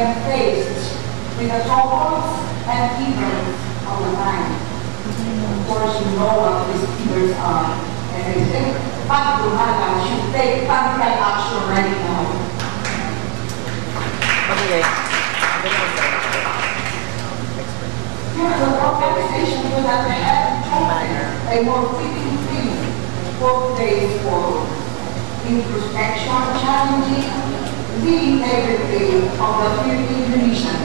when faced with the troubles and evils of the time. Of course, you know what these evils are, and I think Pagdumalan should take practical action right now. Okay. The organization will not have chosen a more fitting theme for today's world. Introspection challenging the integrity of the Philippine nation.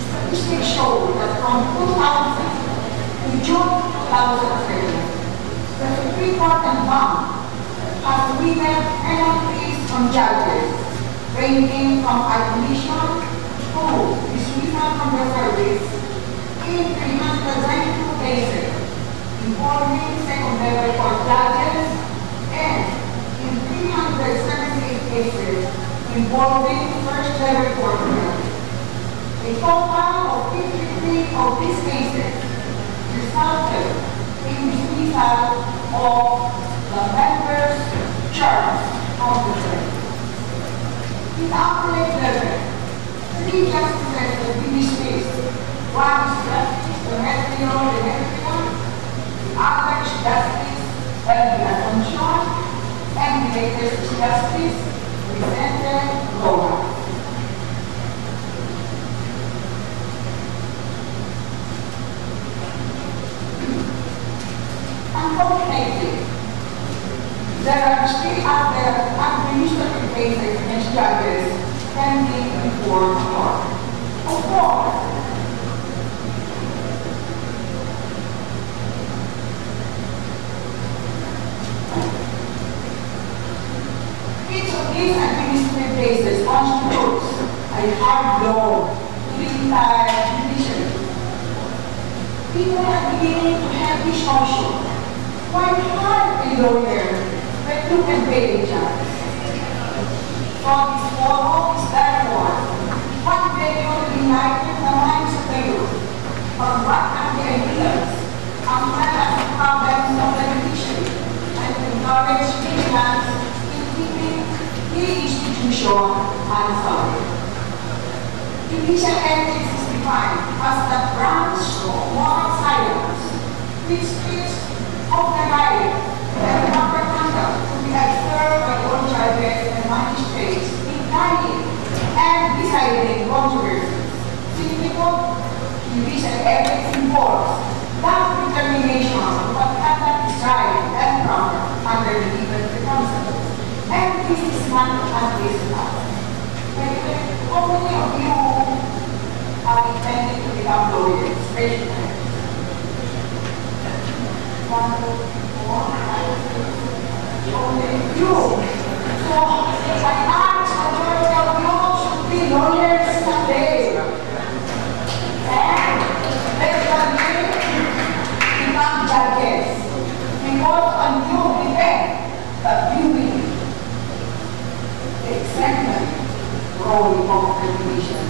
Statistics show that from 2000 to June 2007, the Supreme Court and Bank has women penalties on judges ranging from admission to dismissal from the service in 392 cases involving second-level court judges and in 378 cases involving first-level court judges. A total of 53 of these cases resulted in dismissal of the members charged from the service. In appellate level, 3 justices will be dismissed. One is Justice Demetrio, the other is Justice Elvin Asuncion, and the latest is Justice Vicente Rojas. Unfortunately, there are still other administrative cases against judges pending before the court. Of course, each of these administrative cases constitutes a hard blow to the entire judiciary. People are beginning to have this notion. Why hire a lawyer when you can pay a judge? So this photo is therefore one video to enlighten the minds of the youth on what are the ideas as well as the problems of the judiciary and to encourage vigilance in keeping the institution unsolved. Judicial ethics is defined as the branch of moral science which treats of the right and proper conduct to be observed by all judges and magistrates in planning and deciding controversies. Simply put, judicial ethics involves that determination of what conduct is right and proper under the given circumstances. And this is not unreasonable. How many of you are intending to become lawyers, especially? 1, 2, 3, 4, 5, 6, only you. So, I ask majority of you should be lawyers someday. And eventually become judges. Because on you depend the beauty, the excitement, role of the division.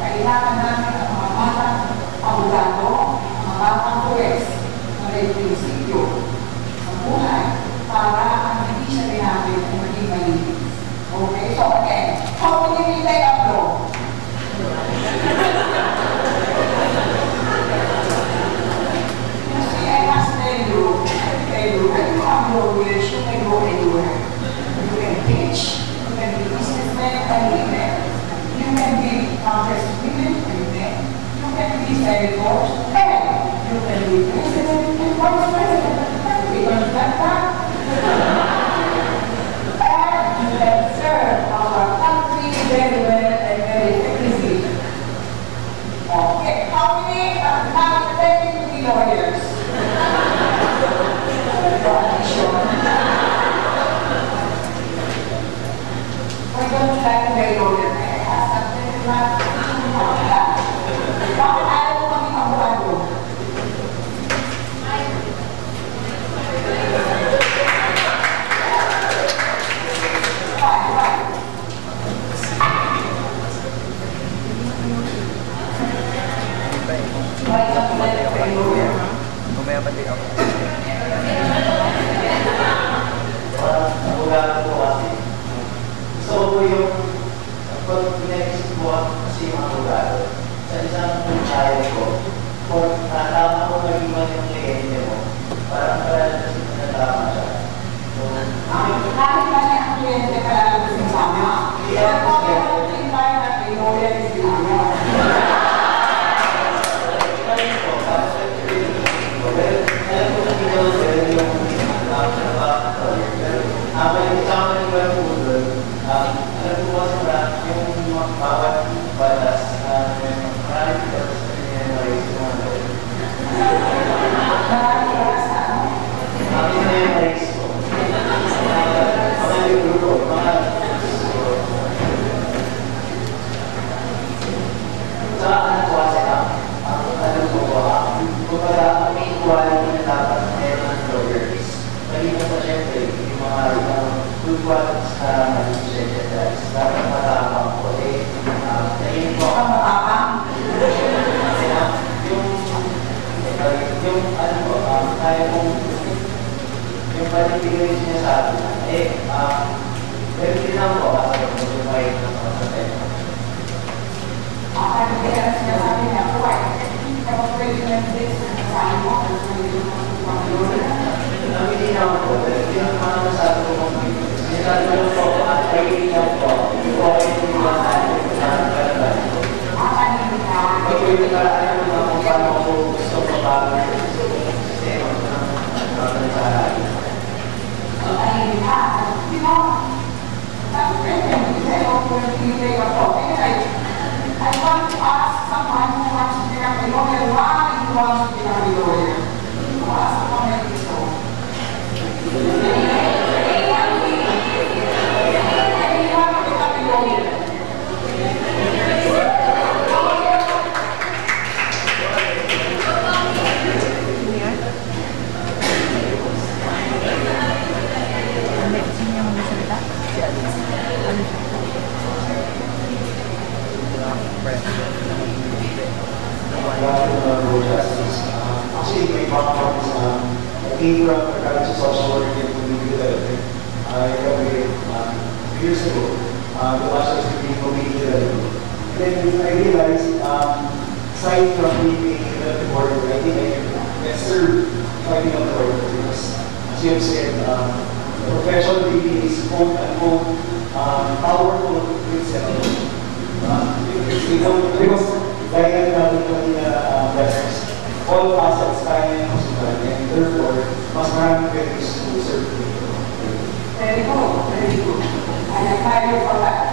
Kailangan namin ang mga batang abogado, ang mga batang puwes, may prinsipyo sa buhay para ang judiciary natin ay maging malinis. Okay? So again, how many will take up law? You see, I must tell you, when you have lawyers, you can go anywhere. You can teach, you can be businessmen and women, you can be congresswomen and men, you can be senators, and you can be president. Vice President of the country, don't like that? And you can serve our country very well and very effectively. Okay, how many are now pretending to be lawyers? Why don't you like to be a lawyer? I asked something like that. Bakit ayaw mo kami abogado? Mamaya pati ako. Abogado po kasi. Gusto ko po yung Alam ko kasi yung bawat batas na maraming batas na memorize yung mga gawin. Marami na memorize ko. Mga libro ko, mga sa ano ko kasi alam ko ko, kumbaga ang main quality na dapat meron ng lawyers. Maliban sa syempre, yung mga good qualities na dapat matapang ko naging ko Baka matapang. yung ano ko, kaya kong yung paligigay niya sa atin, pero tinang ko kasi yung may sa tema. Kaya sinasabi niya, why? Kapag pwede na this, saan mo? Ang itinaw ko, yung mga nasabi ko kong sinasabi ko at ay itinaw ko, yung okay yung mga natin na kalabas ko. Pwede ka alam mo kung paano ko gusto mabago yung sistema ng pagkakalain. I want to ask someone who wants to become a lawyer why he wants to become a lawyer. To ask someone like this. Actually, my background is I came from the College of Social Work and Community Development. I graduated 2 years ago, the bachelor's degree in Community Development. And then I realized, aside from being a development worker, I think I can serve fighting on the work because, as you have said, the professional degree is quote-unquote powerful in itself. Because gaya natin kanina lessons, all facets kaya ng hospital and therefore, mas maraming pwede to serve. Very good, very good. And I admire you for that.